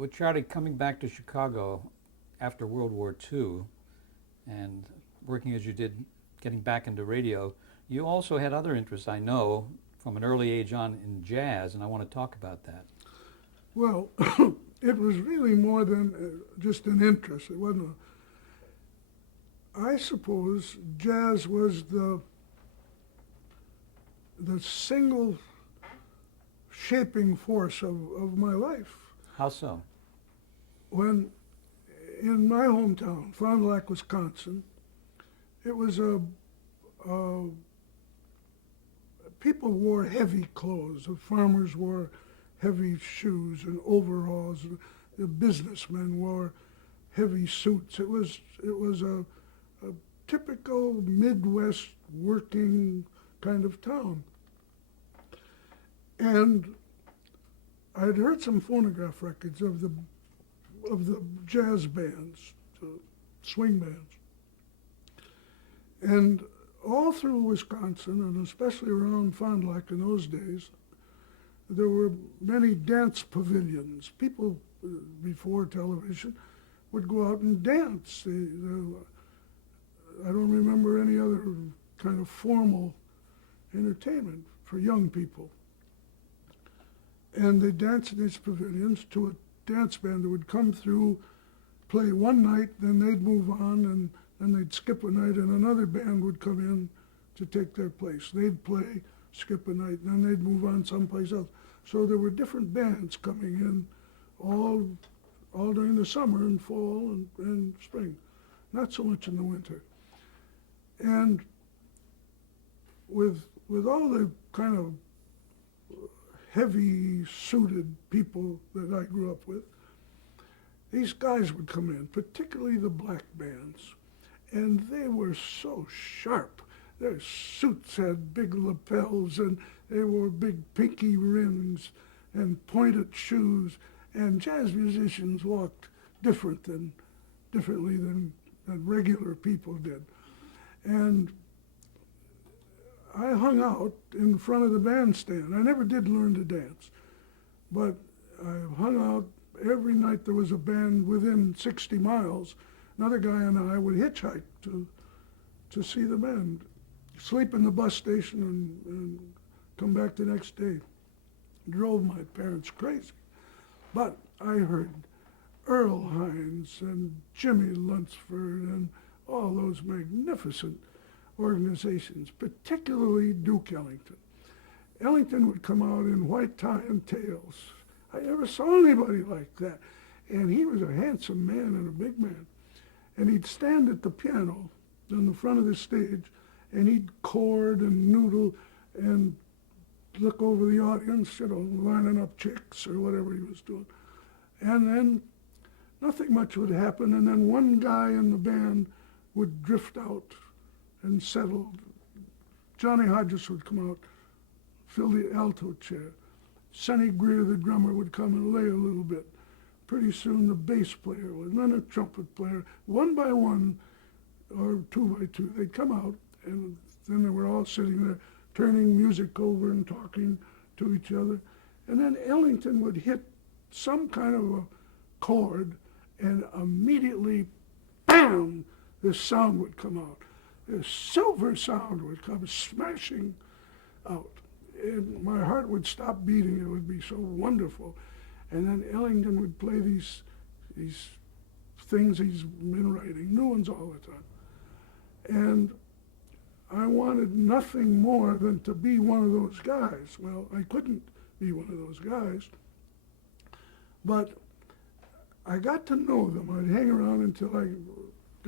Well, Charlie, coming back to Chicago after World War II and working as you did, getting back into radio, you also had other interests, I know, from an early age on in jazz, and I want to talk about that. Well, it was really more than just an interest. It wasn't I suppose jazz was the single shaping force of my life. How so? When in my hometown, Fond du Lac, Wisconsin, it was a people wore heavy clothes. The farmers wore heavy shoes and overalls. The businessmen wore heavy suits. It was a typical Midwest working kind of town. And I'd heard some phonograph records of the jazz bands, the swing bands. And all through Wisconsin, and especially around Fond du Lac in those days, there were many dance pavilions. People, before television, would go out and dance. I don't remember any other kind of formal entertainment for young people. And they danced in these pavilions to a dance band that would come through, play one night, then they'd move on, and then they'd skip a night, and another band would come in to take their place. They'd play, skip a night, and then they'd move on someplace else. So there were different bands coming in all during the summer and fall and spring, not so much in the winter. And with all the kind of heavy suited people that I grew up with, these guys would come in, particularly the black bands, and they were so sharp. Their suits had big lapels, and they wore big pinky rings and pointed shoes, and jazz musicians walked differently than regular people did. And I hung out in front of the bandstand. I never did learn to dance, but I hung out every night there was a band within 60 miles. Another guy and I would hitchhike to see the band, sleep in the bus station and come back the next day. Drove my parents crazy. But I heard Earl Hines and Jimmy Lunsford and all those magnificent organizations, particularly Duke Ellington. Ellington would come out in white tie and tails. I never saw anybody like that. And he was a handsome man and a big man. And he'd stand at the piano on the front of the stage, and he'd chord and noodle and look over the audience, lining up chicks or whatever he was doing. And then nothing much would happen, and then one guy in the band would drift out and settle. Johnny Hodges would come out, fill the alto chair. Sonny Greer, the drummer, would come and lay a little bit. Pretty soon the bass player would, and then a trumpet player. One by one, or two by two, they'd come out, and then they were all sitting there turning music over and talking to each other. And then Ellington would hit some kind of a chord, and immediately, bam, this sound would come out. This silver sound would come smashing out. And my heart would stop beating. It would be so wonderful. And then Ellington would play these things he's been writing, new ones all the time. And I wanted nothing more than to be one of those guys. Well, I couldn't be one of those guys, but I got to know them. I'd hang around until I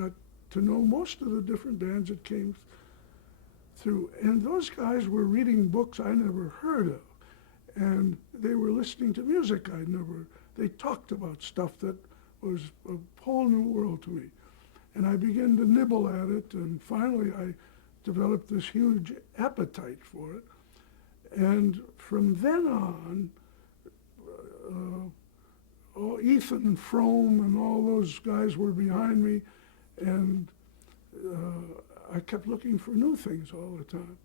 got to know most of the different bands that came through. And those guys were reading books I never heard of. And they were listening to music they talked about stuff that was a whole new world to me. And I began to nibble at it, and finally I developed this huge appetite for it. And from then on, Ethan Frome and all those guys were behind me, and I kept looking for new things all the time.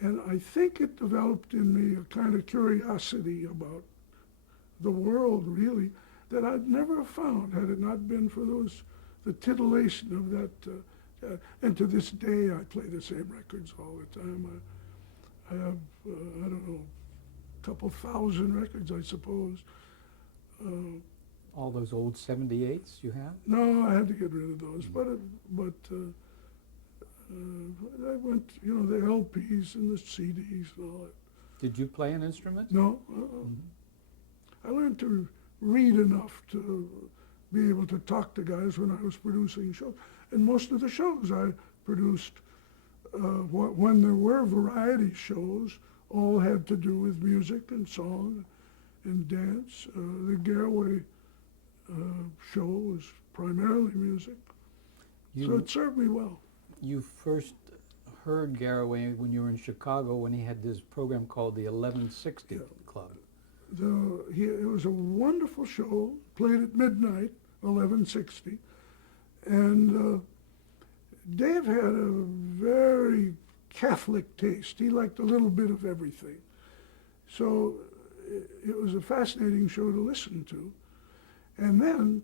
And I think it developed in me a kind of curiosity about the world, really, that I'd never have found had it not been for the titillation of that. And to this day, I play the same records all the time. I have, I don't know, a couple thousand records, I suppose. All those old 78s you have? No, I had to get rid of those, but I went, you know, the LPs and the CDs and all that. Did you play an instrument? No, I learned to read enough to be able to talk to guys when I was producing shows. And most of the shows I produced, when there were variety shows, all had to do with music and song and dance. The Garaway show was primarily music, so it served me well. You first heard Garaway when you were in Chicago when he had this program called the 1160 Club. It was a wonderful show, played at midnight, 1160, and Dave had a very Catholic taste. He liked a little bit of everything. So it was a fascinating show to listen to. And then,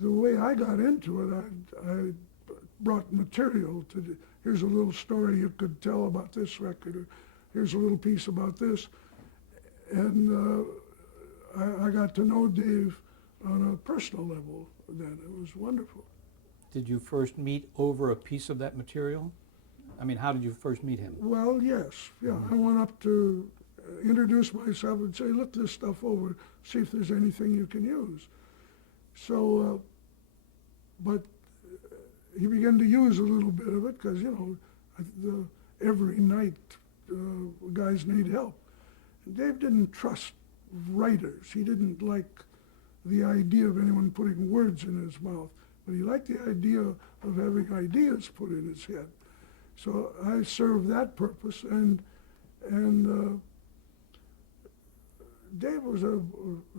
the way I got into it, I brought material to, here's a little story you could tell about this record, or here's a little piece about this. And I got to know Dave on a personal level then. It was wonderful. Did you first meet over a piece of that material? I mean, how did you first meet him? Well, yes, yeah. I went up to introduce myself and say, look this stuff over, see if there's anything you can use. So, but he began to use a little bit of it because, you know, every night guys need help. And Dave didn't trust writers. He didn't like the idea of anyone putting words in his mouth, but he liked the idea of having ideas put in his head. So I served that purpose, and Dave was a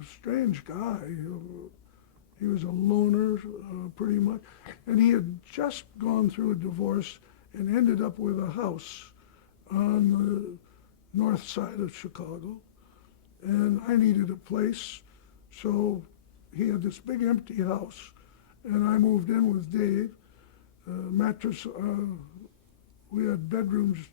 strange guy. He was a loner, pretty much, and he had just gone through a divorce and ended up with a house on the north side of Chicago, and I needed a place, so he had this big empty house, and I moved in with Dave. Mattress, we had bedrooms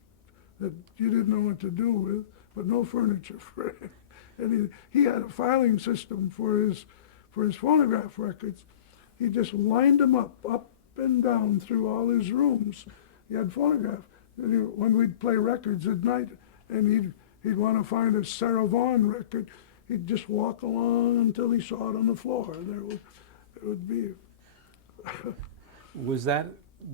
that you didn't know what to do with, but no furniture for it. And he had a filing system for his phonograph records. He just lined them up and down through all his rooms. He had phonograph. And when we'd play records at night, and he'd want to find a Sarah Vaughan record, he'd just walk along until he saw it on the floor. It would be.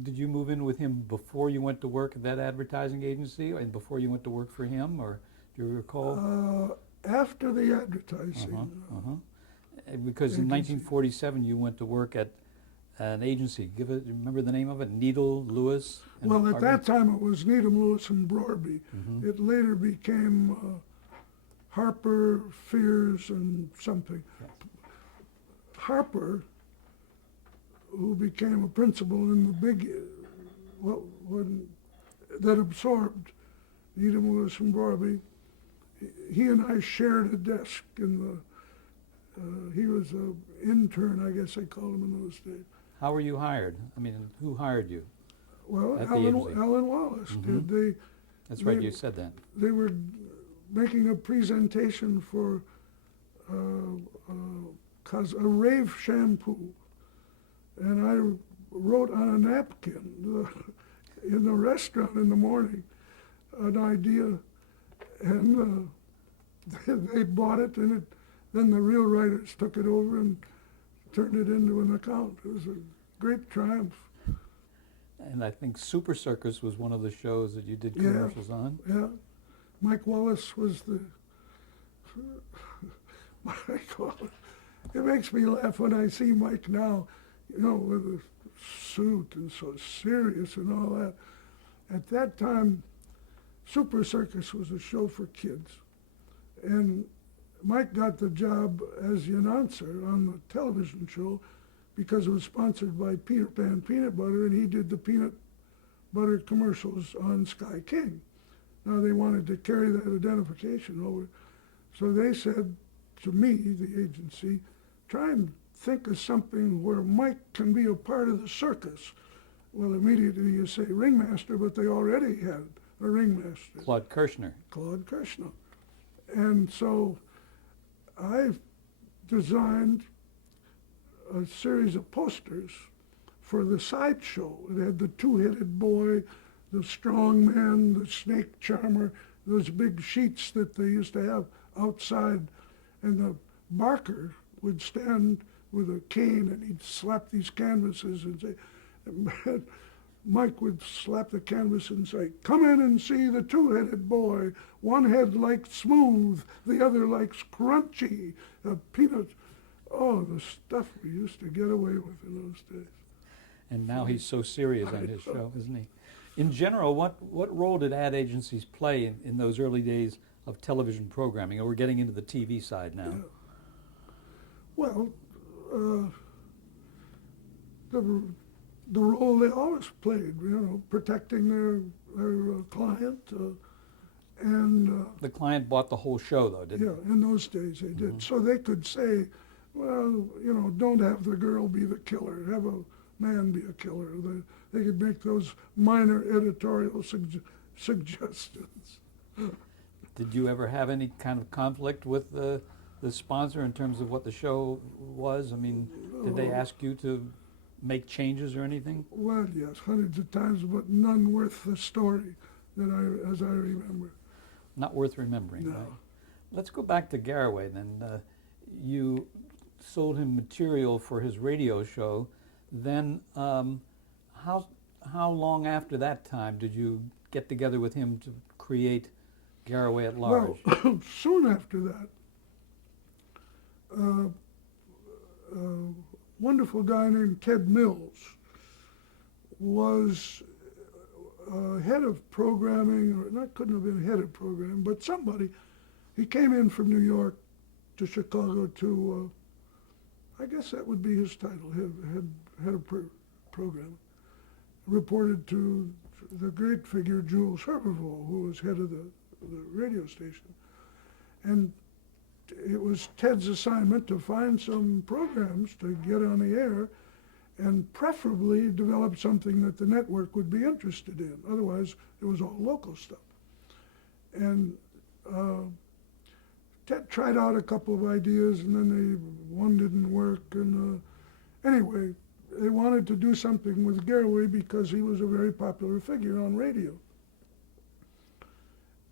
Did you move in with him before you went to work at that advertising agency, and before you went to work for him, or do you recall? After the advertising. Because in 1947 you went to work at an agency. Remember the name of it? Needle, Lewis? Well, at that time it was Needham, Lewis, and Brorby. It later became Harper, Fears, and something. Yes. Harper, who became a principal in the big, that absorbed Needham, Lewis, and Brorby, he and I shared a desk in the, he was an intern, I guess they called him in those days. How were you hired? I mean, who hired you? Well, At the agency. Alan Wallace did. That's right, you said that. They were making a presentation for a rave shampoo, and I wrote on a napkin in the restaurant in the morning an idea, and they bought it, and then the real writers took it over and turned it into an account. It was a great triumph. And I think Super Circus was one of the shows that you did commercials on. Yeah, Mike Wallace was the, Mike Wallace. It makes me laugh when I see Mike now, you know, with a suit and so serious and all that. At that time, Super Circus was a show for kids. And Mike got the job as the announcer on the television show because it was sponsored by Peter Pan Peanut Butter, and he did the peanut butter commercials on Sky King. Now they wanted to carry that identification over. So they said to me, the agency, try and think of something where Mike can be a part of the circus. Well, immediately you say ringmaster, but they already had a ringmaster, Claude Kirshner. Claude Kirshner. And so I designed a series of posters for the sideshow. It had the two-headed boy, the strong man, the snake charmer, those big sheets that they used to have outside, and the barker would stand with a cane and he'd slap these canvases and say, Mike would slap the canvas and say, come in and see the two-headed boy. One head likes smooth, the other likes crunchy, peanut. Oh, the stuff we used to get away with in those days. And now he's so serious on his show, isn't he? In general, what role did ad agencies play in those early days of television programming? And we're getting into the TV side now. Yeah. Well, the role they always played, protecting their client, and The client bought the whole show, though, didn't yeah, in those days they did. So they could say, well, don't have the girl be the killer, have a man be a killer. They could make those minor editorial suggestions. Did you ever have any kind of conflict with the sponsor in terms of what the show was? I mean, did they ask you to make changes or anything? Well, yes, hundreds of times, but none worth the story as I remember. Not worth remembering, No. right? Let's go back to Garraway then. You sold him material for his radio show. Then how long after that time did you get together with him to create Garraway at Large? Well, soon after that, a wonderful guy named Ted Mills was head of programming, or not, couldn't have been head of programming, but somebody. He came in from New York to Chicago to, I guess that would be his title, head of programming. Reported to the great figure Jules Herberville, who was head of the radio station. And it was Ted's assignment to find some programs to get on the air and preferably develop something that the network would be interested in. Otherwise, it was all local stuff. And Ted tried out a couple of ideas, and then one didn't work. And anyway, they wanted to do something with Garraway because he was a very popular figure on radio.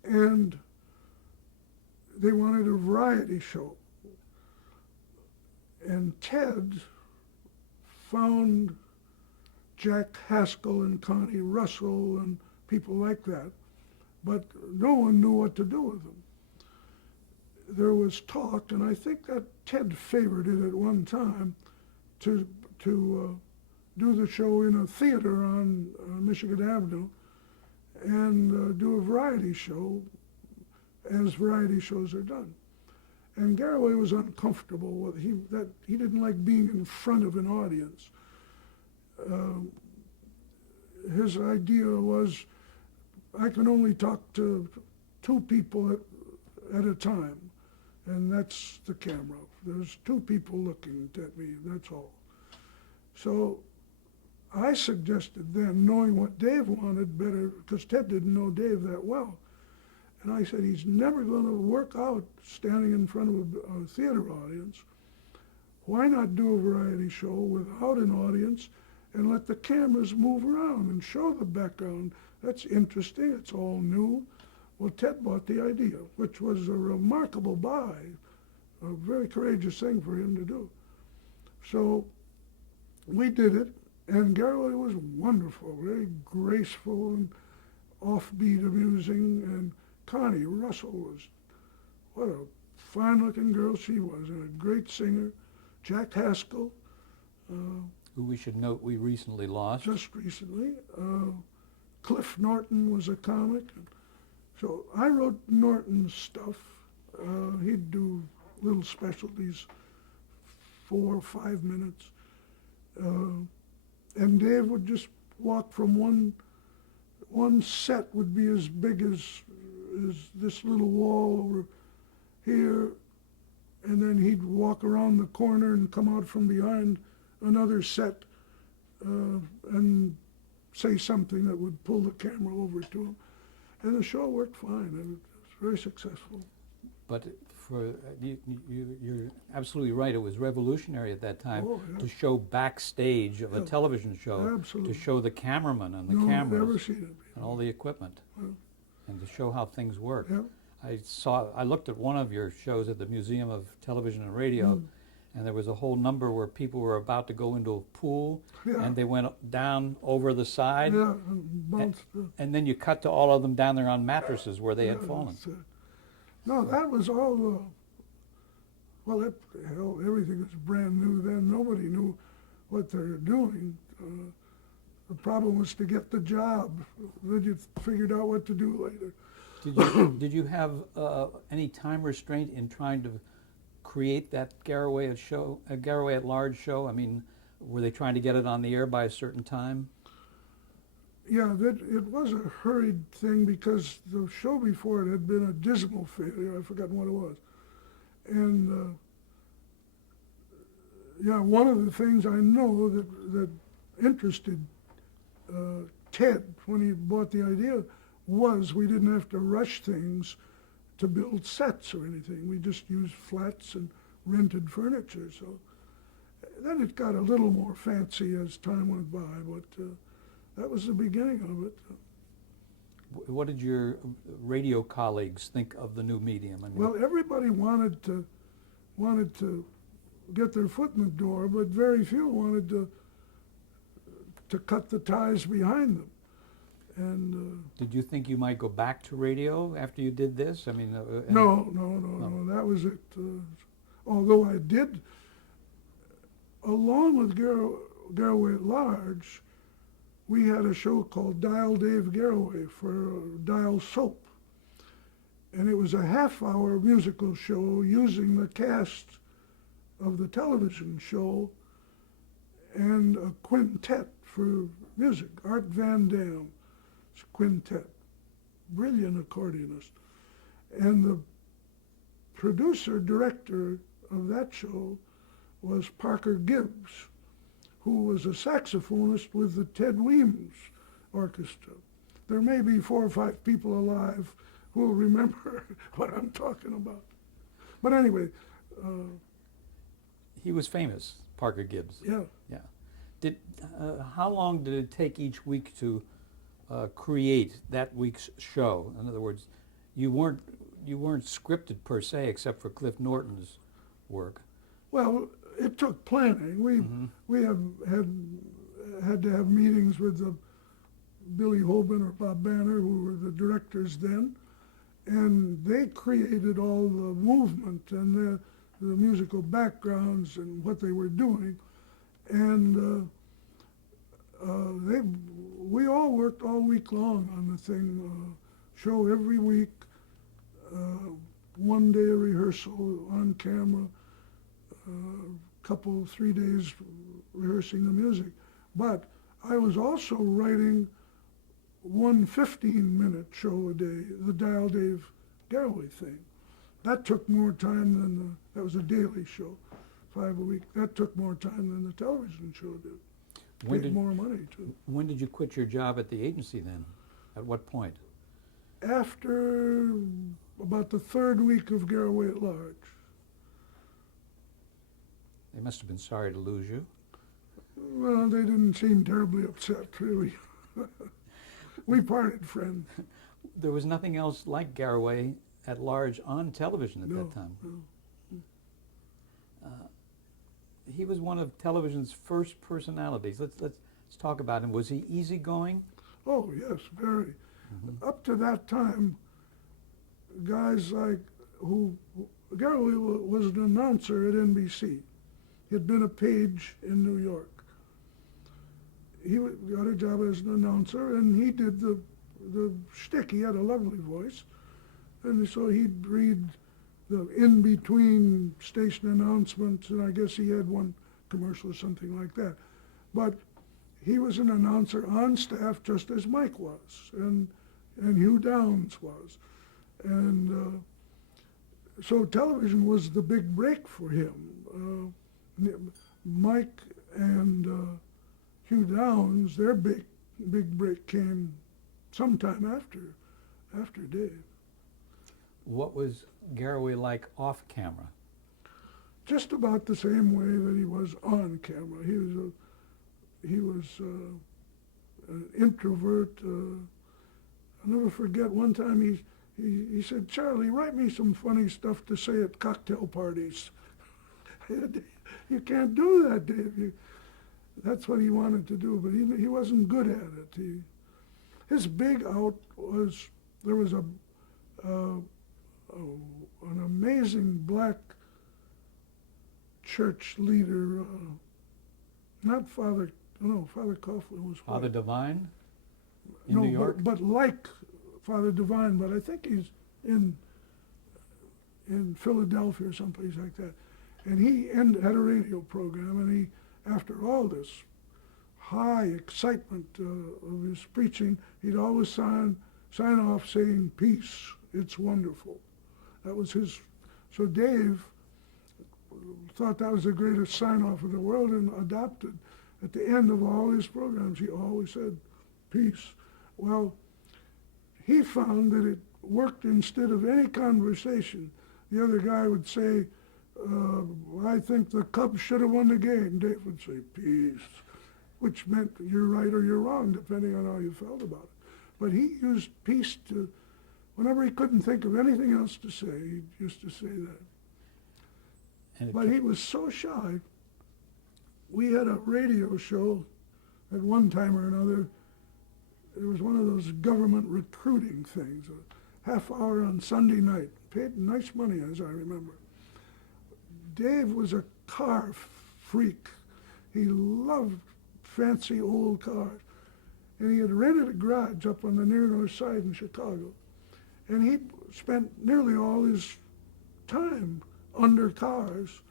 And they wanted a variety show. And Ted found Jack Haskell and Connie Russell and people like that, but no one knew what to do with them. There was talk, and I think that Ted favored it at one time, to do the show in a theater on Michigan Avenue and do a variety show as variety shows are done. And Garraway was uncomfortable with he didn't like being in front of an audience. His idea was, I can only talk to two people at a time, and that's the camera. There's two people looking at me, that's all. So I suggested then, knowing what Dave wanted better, because Ted didn't know Dave that well, and I said, he's never going to work out standing in front of a theater audience. Why not do a variety show without an audience and let the cameras move around and show the background? That's interesting, it's all new. Well, Ted bought the idea, which was a remarkable buy, a very courageous thing for him to do. So we did it, and Garraway was wonderful, very graceful and offbeat, amusing, and Connie Russell was, what a fine-looking girl she was, and a great singer. Jack Haskell, Who we should note we recently lost. just recently. Cliff Norton was a comic. So I wrote Norton's stuff. He'd do little specialties, 4 or 5 minutes. And Dave would just walk from one set would be as big as this little wall over here, and then he'd walk around the corner and come out from behind another set and say something that would pull the camera over to him. And the show worked fine, and it was very successful. But you're absolutely right. It was revolutionary at that time Oh, yeah. to show backstage of a Yeah. television show, Absolutely. to show the cameraman and the No, I've cameras never seen it and all the equipment, Well, and to show how things work. yeah. I looked at one of your shows at the Museum of Television and Radio, and there was a whole number where people were about to go into a pool, Yeah. and they went down over the side, Yeah, and bounced. and then you cut to all of them down there on mattresses where they had Yeah, fallen. that's it. No, that was all. Well, hell, everything was brand new then. Nobody knew what they were doing. The problem was to get the job. Then you figured out what to do later. Did you have any time restraint in trying to create that Garraway at Large show? I mean, were they trying to get it on the air by a certain time? Yeah, it was a hurried thing because the show before it had been a dismal failure. I've forgotten what it was. And yeah, one of the things I know that interested Ted when he bought the idea was we didn't have to rush things to build sets or anything. We just used flats and rented furniture. So then it got a little more fancy as time went by, but that was the beginning of it. What did your radio colleagues think of the new medium? I mean, Well, everybody wanted to get their foot in the door, but very few wanted to cut the ties behind them. And did you think you might go back to radio after you did this? I mean, no, that was it. Although I did, along with Garraway at Large, we had a show called Dial Dave Garraway for Dial Soap. And it was a half-hour musical show using the cast of the television show and a quintet for music. Art Van Dam's quintet, brilliant accordionist. And the producer, director of that show was Parker Gibbs, who was a saxophonist with the Ted Weems Orchestra. There may be 4 or 5 people alive who will remember what I'm talking about. But anyway, he was famous, Parker Gibbs. yeah. Yeah. How long did it take each week to create that week's show? In other words, you weren't scripted per se, except for Cliff Norton's work. Well, it took planning. We had to have meetings with Billy Hoban or Bob Banner, who were the directors then, and they created all the movement and the musical backgrounds and what they were doing, and we all worked all week long on the thing. Show every week, 1 day of rehearsal on camera, couple, 3 days rehearsing the music. But I was also writing 1 15-minute show a day, the Dial Dave Garraway thing. That took more time than that was a daily show, 5 a week. That took more time than the television show did. Paid more money too. When did you quit your job at the agency then? At what point? After about the 3rd week of Garraway at Large. They must have been sorry to lose you. Well, they didn't seem terribly upset, really. We parted friends. There was nothing else like Garraway at Large on television at that time. No. He was one of television's first personalities. Let's talk about him. Was he easygoing? Oh, yes, very. Up to that time, guys like Garraway was an announcer at NBC. He had been a page in New York. He got a job as an announcer, and he did the shtick. He had a lovely voice, and so he'd read the in-between station announcements, and I guess he had one commercial or something like that. But he was an announcer on staff just as Mike was, and Hugh Downs was. And so television was the big break for him. Mike and Hugh Downs, their big break came sometime after Dave. What was Garraway like off camera? Just about the same way that he was on camera. He was an introvert. I'll never forget one time he said, "Charlie, write me some funny stuff to say at cocktail parties." You can't do that, Dave. That's what he wanted to do, but he wasn't good at it. His big out was there was an amazing black church leader, not Father Coughlin was Father white. Divine in No, New York? but like Father Divine, but I think he's in Philadelphia or someplace like that. And he had a radio program, and he, after all this high excitement of his preaching, he'd always sign off saying, "Peace, it's wonderful." That was his. So Dave thought that was the greatest sign-off of the world and adopted. At the end of all his programs, he always said, "Peace." Well, he found that it worked instead of any conversation. The other guy would say, "I think the Cubs should have won the game." Dave would say, "Peace," which meant you're right or you're wrong, depending on how you felt about it. But he used peace to, whenever he couldn't think of anything else to say, he used to say that. And But he was so shy. We had a radio show at one time or another. It was one of those government recruiting things, a half hour on Sunday night. Paid nice money, as I remember. Dave was a car freak. He loved fancy old cars. And he had rented a garage up on the near north side in Chicago. And he spent nearly all his time under cars.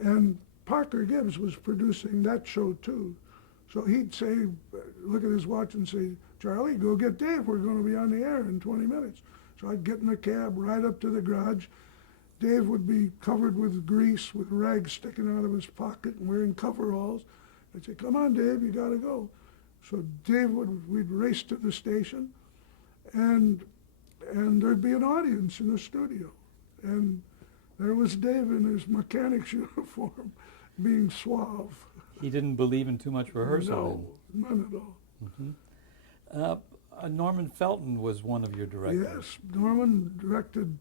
And Parker Gibbs was producing that show too. So he'd say, look at his watch and say, "Charlie, go get Dave. We're going to be on the air in 20 minutes. So I'd get in the cab, ride up to the garage. Dave would be covered with grease, with rags sticking out of his pocket and wearing coveralls. I'd say, "Come on, Dave, you got to go." So we'd race to the station, and there'd be an audience in the studio. And there was Dave in his mechanic's uniform, being suave. he didn't believe in too much rehearsal. No, none at all. Norman Felton was one of your directors. Yes, Norman directed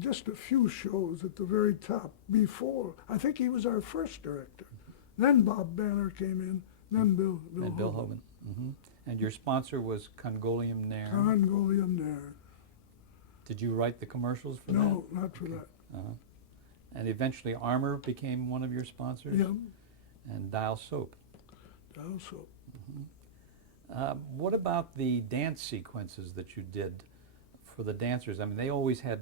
just a few shows at the very top before. I think he was our first director. Then Bob Banner came in, then Bill And Bill Hogan. And your sponsor was Congolium Nair. Congolium Nair. Did you write the commercials for that? No, not for that. And eventually Armour became one of your sponsors? Yeah, And Dial Soap. also. What about the dance sequences that you did for the dancers? I mean, they always had,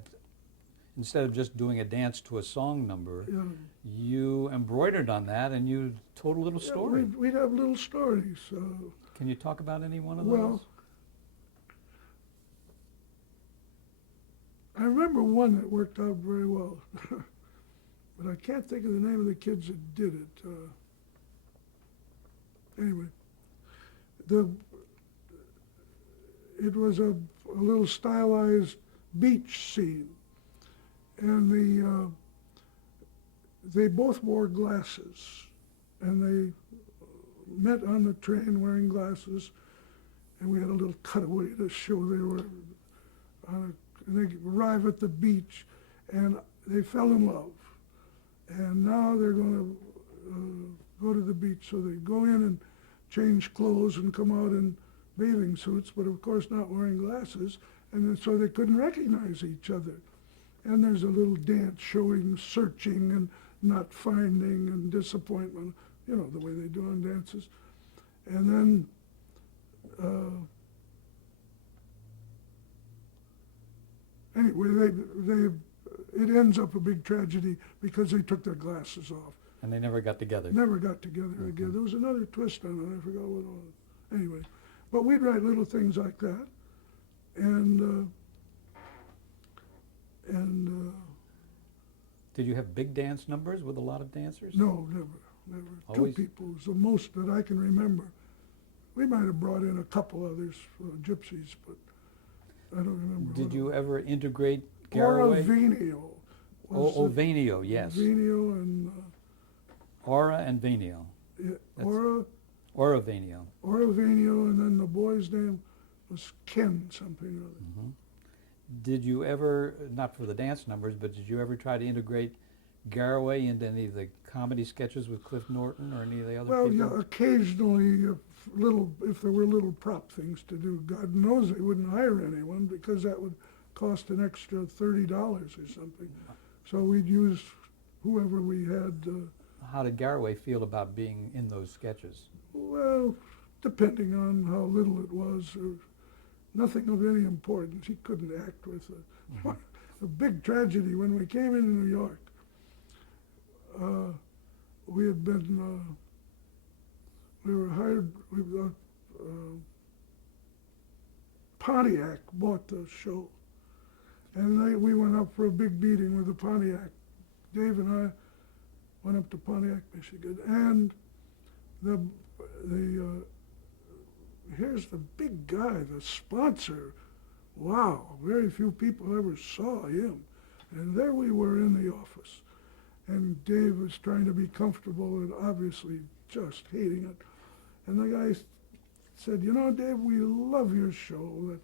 instead of just doing a dance to a song number, Yeah. you embroidered on that and you told a little Yeah, story. we'd have little stories. Can you talk about any one of Well, those? I remember one that worked out very well, but I can't think of the name of the kids that did it. Anyway, it was a little stylized beach scene, and they both wore glasses, and they met on the train wearing glasses, and we had a little cutaway to show they were on and they arrive at the beach, and they fell in love, and now they're going to go to the beach. So they go in and change clothes and come out in bathing suits, but of course not wearing glasses, and so they couldn't recognize each other. And there's a little dance showing searching and not finding and disappointment, you know, the way they do on dances. And then anyway, it ends up a big tragedy because they took their glasses off. And they never got together. Never got together again. There was another twist on it. I forgot what it was. Anyway, but we'd write little things like that, and And Did you have big dance numbers with a lot of dancers? no, never. Always- 2 people was the most that I can remember. We might have brought in a couple others, gypsies, but I don't remember. Did what you it ever integrate was. Ora Garraway? Venio. Oh, Venio, yes. Venio and Aura and Venio. yeah, That's- Ora Venio. Venio, and then the boy's name was Ken something or other. Mhm. Did you ever, not for the dance numbers, but did you ever try to integrate Garraway into any of the comedy sketches with Cliff Norton or any of the other Well, people? yeah, occasionally, if there were little prop things to do, God knows they wouldn't hire anyone because that would cost an extra $30 or something. So we'd use whoever we had. How did Garraway feel about being in those sketches? Well, depending on how little it was, or nothing of any importance. He couldn't act with it. A big tragedy when we came into New York. We had been, we were hired, Pontiac bought the show. And we went up for a big meeting with the Pontiac. Dave and I went up to Pontiac, Michigan, and here's the big guy, the sponsor. Wow, very few people ever saw him. And there we were in the office. And Dave was trying to be comfortable and obviously just hating it. And the guy said, you know, Dave, we love your show. That's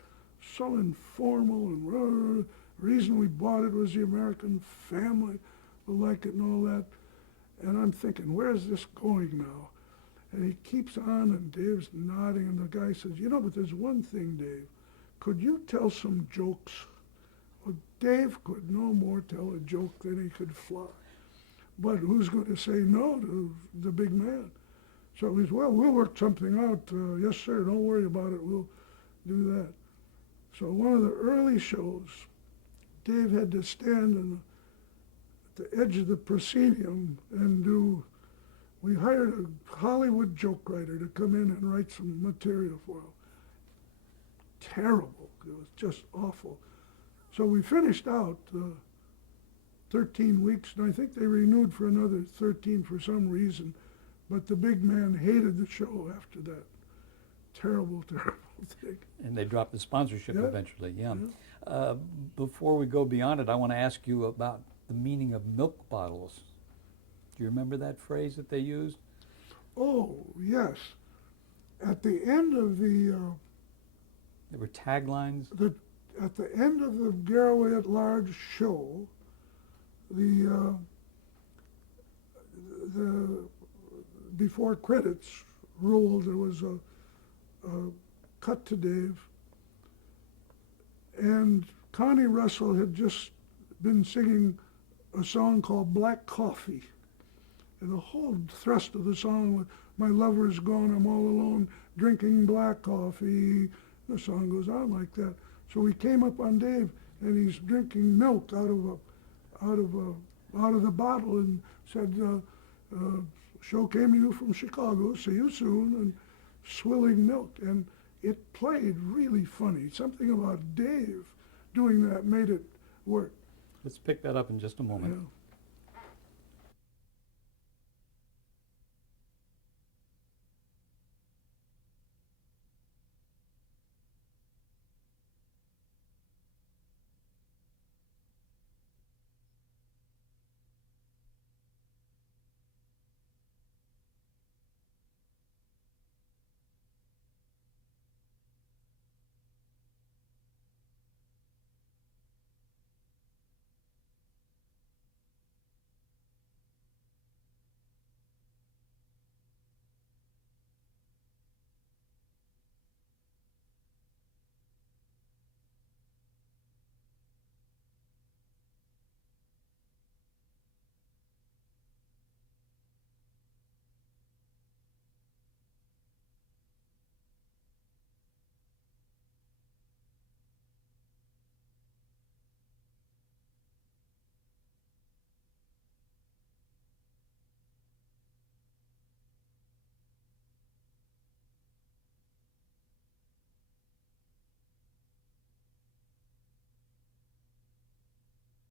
so informal and reason we bought it was the American family will like it and all that. And I'm thinking, where's this going now? And he keeps on, and Dave's nodding, and the guy says, you know, but there's one thing, Dave. Could you tell some jokes? Well, Dave could no more tell a joke than he could fly. But who's going to say no to the big man? So he says, well, we'll work something out. Yes, sir, don't worry about it. We'll do that. So one of the early shows, Dave had to stand at the edge of the proscenium and we hired a Hollywood joke writer to come in and write some material for him. Terrible. It was just awful. So we finished out 13 weeks, and I think they renewed for another 13 for some reason. But the big man hated the show after that. Terrible, terrible thing. And they dropped the sponsorship Yeah. eventually, yeah. Before we go beyond it, I want to ask you about the meaning of milk bottles. Do you remember that phrase that they used? Oh, yes. At the end of There were taglines. at the end of the Garraway at Large show, the before credits rolled, there was a cut to Dave, and Connie Russell had just been singing a song called Black Coffee. And the whole thrust of the song was, my lover's gone, I'm all alone, drinking black coffee. The song goes on like that. So we came up on Dave, and he's drinking milk out of the bottle, and said, show came to you from Chicago, see you soon, and swilling milk. And it played really funny. Something about Dave doing that made it work. Let's pick that up in just a moment. Yeah.